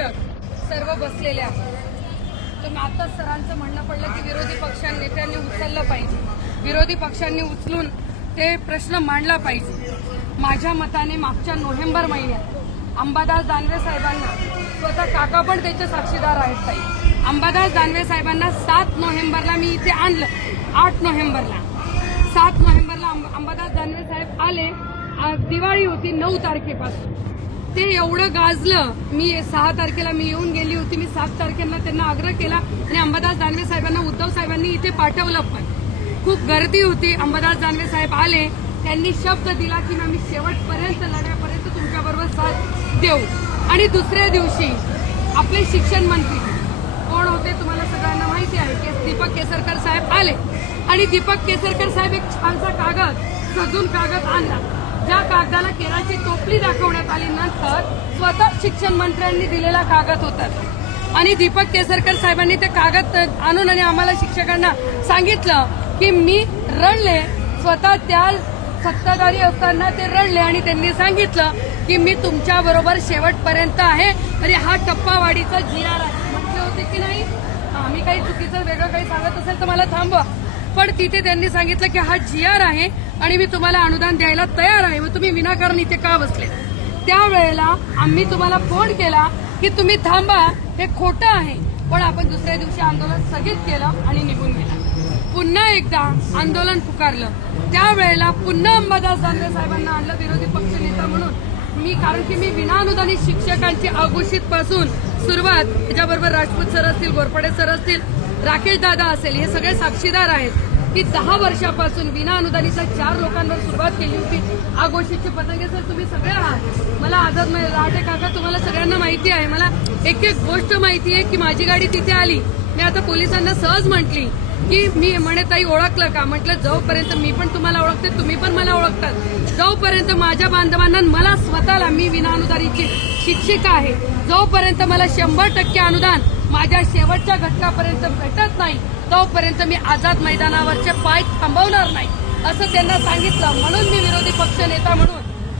शिक्षक सर्व बसलेले आहेत तर आता सरांचं म्हणणं पडलं की विरोधी पक्षां नेत्यांनी उचललं पाहिजे. विरोधी पक्षांनी उचलून ते प्रश्न मांडला पाहिजे. माझ्या मताने मागच्या नोव्हेंबर महिन्यात अंबादास दानवे साहेबांना स्वतः काका पण त्याचे साक्षीदार आहेत ताई. अंबादास दानवे साहेबांना सात नोव्हेंबरला मी इथे आणलं. आठ नोव्हेंबरला. सात नोव्हेंबरला अंबादास दानवे साहेब आले. दिवाळी होती नऊ तारखेपासून. ते एवढं गाजलं. मी सहा तारखेला मी येऊन गेली होती. मी सात तारखेला त्यांना आग्रह केला. आणि अंबादास दानवे साहेबांना उद्धव साहेबांनी इथे पाठवलं पण. खूप गर्दी होती. अंबादास दानवे साहेब आले. त्यांनी शब्द दिला की आम्ही शेवटपर्यंत लढ्यापर्यंत तुमच्याबरोबर साथ देऊ. आणि दुसऱ्या दिवशी आपले शिक्षण मंत्री कोण होते तुम्हाला सगळ्यांना माहिती आहे. की दीपक केसरकर साहेब आले. आणि दीपक केसरकर साहेब एक छानसा कागद सजून कागद आणला. ज्या कागदाला केराची टोपली दाखवण्यात आली नंतर स्वतः शिक्षण मंत्र्यांनी दिलेला कागद होता. आणि दीपक केसरकर साहेबांनी ते कागद आणून आणि आम्हाला शिक्षकांना सांगितलं की मी रडले स्वतः त्या सत्ताधारी असताना ते रडले आणि त्यांनी सांगितलं की मी तुमच्या बरोबर शेवटपर्यंत आहे आणि हा टप्पावाडीचा जी आर आहे म्हटले होते की नाही? आम्ही काही चुकीचं वेगळं काही सांगत असेल तर मला थांबवा. पण तिथे त्यांनी सांगितलं की हा जी आर आहे आणि मी तुम्हाला अनुदान द्यायला तयार आहे मग तुम्ही विनाकारण इथे का बसले? त्यावेळेला आम्ही तुम्हाला फोन केला की तुम्ही थांबा हे खोटं आहे. पण आपण दुसऱ्या दिवशी आंदोलन स्थगित केलं आणि निघून गेलं. पुन्हा एकदा आंदोलन पुकारलं. त्यावेळेला पुन्हा अंबादास दानवे साहेबांना आणलं विरोधी पक्ष नेता म्हणून. मी कारण की मी विनाअनुदानित शिक्षकांची आघोषित पासून सुरुवात त्याच्याबरोबर राजपूत सर असतील गोरपडे सर असतील राकेश दादा असेल हे सगळे साक्षीदार आहेत की दहा वर्षापासून विना अनुदानीचा चार लोकांवर सुरुवात केली होती. अघोषितचे पतंगे सर तुम्ही सगळे आहात. मला आझाद मै- काका तुम्हाला सगळ्यांना माहिती आहे. मला एक एक गोष्ट माहिती आहे की माझी गाडी तिथे आली. मी आता पोलिसांना सहज म्हटली की मी म्हणे ताई ओळखलं का? म्हटलं जोपर्यंत मी पण तुम्हाला ओळखते तुम्ही पण मला ओळखतात. जोपर्यंत माझ्या बांधवांना मला स्वतःला मी विनाअनुदानितची शिक्षिका आहे जोपर्यंत मला शंभर टक्के अनुदान माझ्या शेवटच्या घटकापर्यंत भेटत नाही तोपर्यंत मी आझाद मैदानावरचे पाय थांबवणार नाही असं त्यांना सांगितलं. म्हणून मी विरोधी पक्ष नेता म्हणून.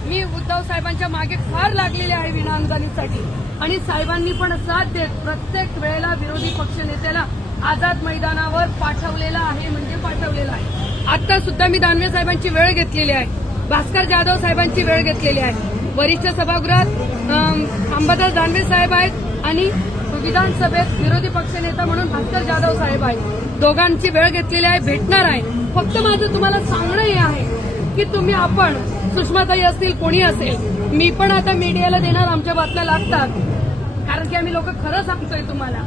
मी उद्धव साहेबांच्या मागे फार लागलेले आहे विनाअनुदानीसाठी आणि साहेबांनी पण साथ देत प्रत्येक वेळेला विरोधी पक्ष नेत्याला आझाद मैदानावर पाठवलेला आहे म्हणजे पाठवलेला आहे. आता सुद्धा मी दानवे साहेबांची वेळ घेतलेली आहे. भास्कर जाधव साहेबांची वेळ घेतलेली आहे. वरिष्ठ सभागृहात अम, अंबादास दानवे साहेब आहेत आणि विधानसभेत विरोधी पक्षनेता म्हणून भास्कर जाधव साहेब आहे दोघांची वेळ घेतलेली आहे भेटणार आहे. फक्त माझं तुम्हाला सांगणं हे आहे की तुम्ही आपण सुषमाताई असतील कोणी असेल मी पण आता मीडियाला देणार आमच्या बातम्या लागतात. कारण की आम्ही लोक खरं सांगतोय तुम्हाला.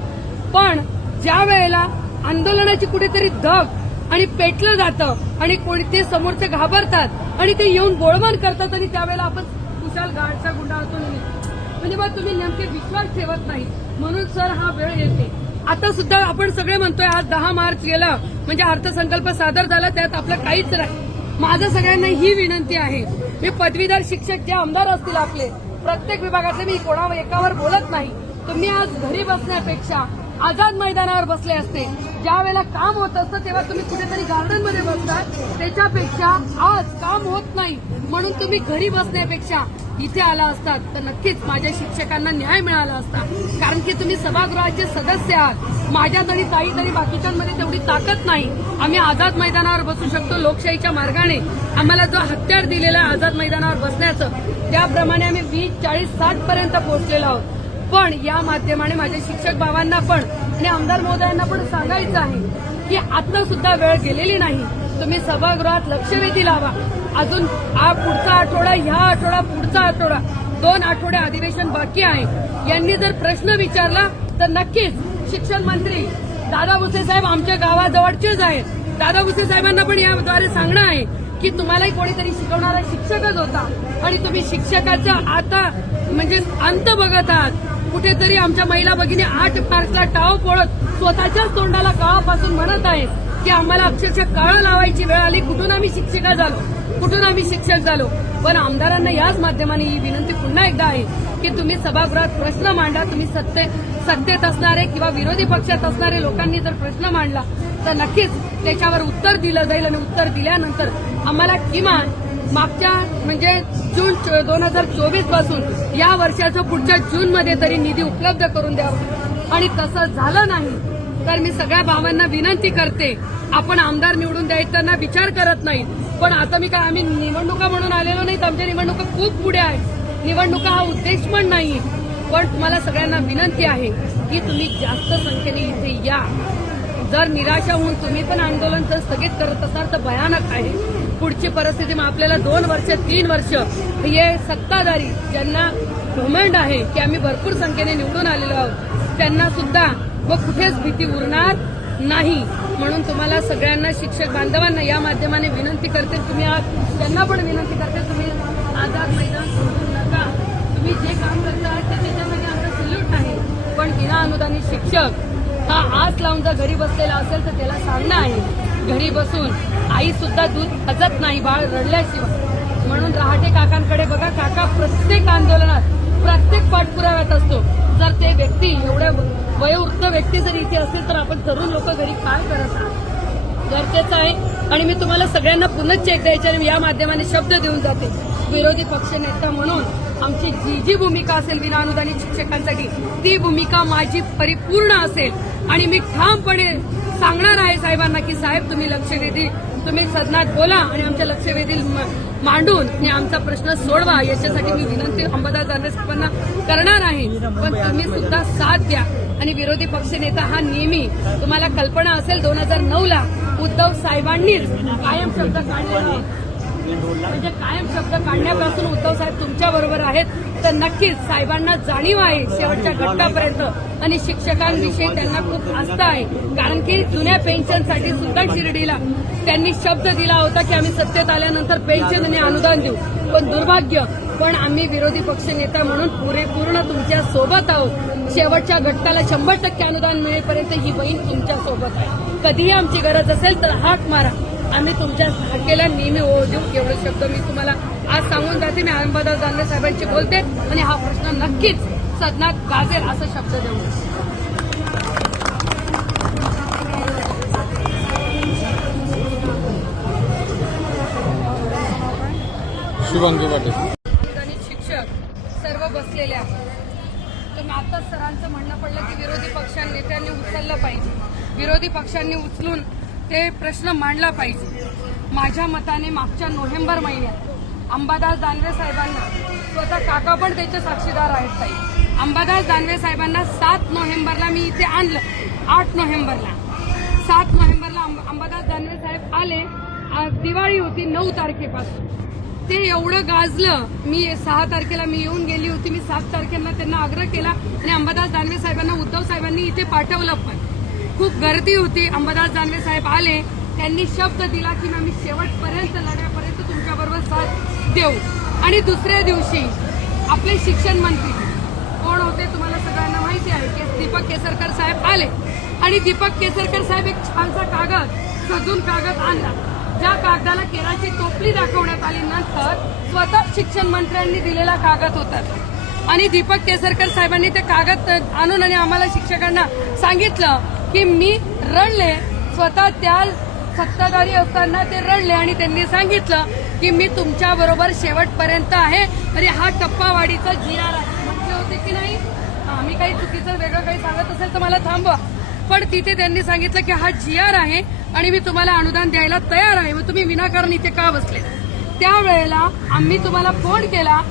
पण ज्या वेळेला आंदोलनाची कुठेतरी धग आणि पेटलं जातं आणि कोणी ते समोरचे घाबरतात आणि ते येऊन गोळमार करतात आणि त्यावेळेला आपण कुशाल गाडचा गुंडाळतो म्हणजे बघ तुम्ही नेमके विश्वास ठेवत नाही म्हणून सर हा वेळ येते. आता सुद्धा आपण सगळे म्हणतोय आज दहा मार्च गेला म्हणजे अर्थसंकल्प सादर झाला त्यात आपलं काहीच नाही. माझं सगळ्यांना ही विनंती आहे. मी पदवीधर शिक्षक जे आमदार असतील आपले प्रत्येक विभागातले मी कोणा एकावर बोलत नाही. तुम्ही आज घरी बसण्यापेक्षा आझाद मैदानावर बसले असते. ज्या वेळेला काम होत असतं तेव्हा तुम्ही कुठेतरी गार्डनमध्ये बसतात त्याच्यापेक्षा आज काम होत नाही. म्हणून तुम्ही घरी बसण्यापेक्षा इथे आला असतात. तर नक्कीच माझ्या शिक्षकांना न्याय मिळाला असता. कारण की तुम्ही सभागृहाचे सदस्य आहात. माझ्या तरी ताई तरी बाकीच्यांमध्ये तेवढी ताकद नाही. आम्ही आझाद मैदानावर बसू शकतो लोकशाहीच्या मार्गाने. आम्हाला जो हत्यार दिलेला आहे आझाद मैदानावर बसण्याचं त्याप्रमाणे आम्ही वीस चाळीस साठ पर्यंत पोहोचलेलो आहोत. पण या माध्यमाने माझ्या शिक्षक भावांना पण आणि आमदार महोदयांना पण सांगायचं आहे की आता सुद्धा वेळ गेलेली नाही. तुम्ही सभागृहात लक्षवेधी लावा. अजून हा पुढचा आठवडा ह्या आठवडा पुढचा आठवडा दोन आठवडे अधिवेशन बाकी आहे. यांनी जर प्रश्न विचारला तर नक्कीच शिक्षण मंत्री दादा भुसे साहेब आमच्या गावाजवळचेच आहेत. दादा भुसे साहेबांना पण याद्वारे सांगणं आहे की तुम्हालाही कोणीतरी शिकवणारा शिक्षकच होता. आणि तुम्ही शिक्षकाचा आता म्हणजे अंत बघत आहात. कुठेतरी आमच्या महिला भगिनी आठ मार्चला टाव पळत स्वतःच्याच तोंडाला काळापासून म्हणत आहेत की आम्हाला अक्षरशः काळं लावायची वेळ आली. कुठून आम्ही शिक्षिका झालो? कुठून आम्ही शिक्षक झालो? पण आमदारांना याच माध्यमाने ही विनंती पुन्हा एकदा आहे की तुम्ही सभागृहात प्रश्न मांडा. तुम्ही सत्ते सत्तेत असणारे किंवा विरोधी पक्षात असणारे लोकांनी जर प्रश्न मांडला तर नक्कीच त्याच्यावर उत्तर दिलं जाईल आणि उत्तर दिल्यानंतर आम्हाला किमान मागच्या म्हणजे जून दोन हजार चोवीसपासून या वर्षाचं पुढच्या जून मध्ये तरी निधी उपलब्ध करून द्यावा. आणि तसं झालं नाही तर मी सगळ्या भावांना विनंती करते आपण आमदार निवडून द्यायचा विचार करत नाही. पण आता मी काय आम्ही निवडणुका म्हणून आलेलो नाही आमच्या निवडणुका खूप पुढे आहेत. निवडणुका हा उद्देश पण नाही. पण तुम्हाला सगळ्यांना विनंती आहे की तुम्ही जास्त संख्येने इथे या. जर निराशा होऊन तुम्ही पण आंदोलन जर स्थगित करत असाल तर भयानक आहे. पुढची परिस्थिती मग आपल्याला दोन वर्ष तीन वर्ष हे सत्ताधारी ज्यांना घुमंड आहे की आम्ही भरपूर संख्येने निवडून आलेलो आहोत त्यांना सुद्धा मग कुठेच भीती उरणार नाही. म्हणून तुम्हाला सगळ्यांना शिक्षक बांधवांना या माध्यमाने विनंती करते. तुम्ही आज त्यांना पण विनंती करते तुम्ही आझाद मैदान सोडू नका. तुम्ही जे काम करता ते त्याच्यामध्ये आमचा सल्यूट आहे. पण विना अनुदानित शिक्षक हा आस लावून जर घरी बसलेला असेल तर त्याला सांगणं आहे. घरी बसून आई सुद्धा दूध खाजत नाही बाळ रडल्याशिवाय. म्हणून रहाटे काकांकडे बघा काका प्रत्येक आंदोलनात प्रत्येक पाठपुराव्यात असतो. जर ते व्यक्ती एवढ्या वयोवृद्ध व्यक्ती जर इथे असेल तर आपण तरुण लोक घरी काय करत आहात? गरजेचं आहे. आणि मी तुम्हाला सगळ्यांना पुनश्च एकदा याच्या या माध्यमाने शब्द देऊन जाते. विरोधी पक्षनेता म्हणून आमची जी जी भूमिका असेल विनाअनुदानित शिक्षकांसाठी ती भूमिका माझी परिपूर्ण असेल. आणि मी ठामपणे सांगणार आहे साहेबांना की साहेब तुम्ही लक्षवेधी तुम्ही सदनात बोला आणि आमच्या लक्षवेधी म- मांडून आणि आमचा प्रश्न सोडवा. याच्यासाठी मी विनंती अंबादास दानवे साहेबांना करणार आहे. पण तुम्ही सुद्धा साथ द्या. आणि विरोधी पक्षनेता हा नेहमी. तुम्हाला कल्पना असेल दोन हजार नऊ ला उद्धव साहेबांनीच कायम शब्द काढलेला. म्हणजे कायम शब्द काढण्यापासून उद्धव साहेब तुमच्या बरोबर आहेत. तर नक्कीच साहेबांना जाणीव आहे शेवटच्या घटकापर्यंत आणि शिक्षकांविषयी त्यांना खूप आस्था आहे. कारण की जुन्या पेन्शनसाठी सुद्धा शिर्डीला त्यांनी शब्द दिला होता की आम्ही सत्तेत आल्यानंतर पेन्शन आणि अनुदान देऊ. पण दुर्भाग्य पण आम्ही विरोधी पक्षनेता म्हणून पुरेपूर्ण तुमच्यासोबत आहोत. शेवटच्या घटकाला शंभर टक्के अनुदान मिळेपर्यंत ही बहीण तुमच्यासोबत आहे. कधीही आमची गरज असेल तर हाक मारा. आम्ही तुमच्या हाकेला नेहमी ओ देऊ. एवढे शब्द मी तुम्हाला आज सांगून जाते. मी अंबादास दानवे साहेबांशी बोलते. आणि हा प्रश्न नक्कीच सदनात गाजेल असं शब्द देऊ. शुभांगी पाटील. सर्व बसलेले आहेत तर आताच सरांचं म्हणणं पडलं की विरोधी पक्षांनी नेत्यांनी उचललं पाहिजे. विरोधी पक्षांनी उचलून ते प्रश्न मांडला पाहिजे. माझ्या मताने मागच्या नोव्हेंबर महिन्यात अंबादास दानवे साहेबांना स्वतः काका पण त्याचे साक्षीदार आहेत ताई. अंबादास दानवे साहेबांना सात नोव्हेंबरला मी इथे आणलं. आठ नोव्हेंबरला. सात नोव्हेंबरला अंबादास दानवे साहेब आले. दिवाळी होती नऊ तारखेपासून. ते एवढं गाजलं. मी सहा तारखेला मी येऊन गेली होती. मी सात तारखेला त्यांना आग्रह केला आणि अंबादास दानवे साहेबांना उद्धव साहेबांनी इथे पाठवलं पण. खूप गर्दी होती. अंबादास दानवे साहेब आले. त्यांनी शब्द दिला की आम्ही शेवटपर्यंत लढ्यापर्यंत तुमच्याबरोबर साथ देऊ. आणि दुसऱ्या दिवशी आपले शिक्षण मंत्री कोण होते तुम्हाला सगळ्यांना माहिती आहे. की दीपक केसरकर साहेब आले. आणि दीपक केसरकर साहेब एक छानसा कागद सजून कागद आणला. ज्या कागदाला केराची टोपली दाखवण्यात आली नंतर स्वतः शिक्षण मंत्र्यांनी दिलेला कागद होता. आणि दीपक केसरकर साहेबांनी ते कागद आणून आणि आम्हाला शिक्षकांना सांगितलं की मी रडले. स्वतः त्या सत्ताधारी असताना ते रडले आणि त्यांनी सांगितलं की मी तुमच्या बरोबर शेवटपर्यंत आहे. आणि हा टप्पावाडीचा जिरार आहे म्हटले होते की नाही? आम्ही काही चुकीचं वेगळं काही सांगत असेल तर मला थांबवा. पण तिथे त्यांनी सांगितलं की हा जिआर आहे आणि मी तुम्हाला अनुदान द्यायला तयार आहे मग तुम्ही विनाकारण इथे का बसले? त्यावेळेला आम्ही तुम्हाला फोन केला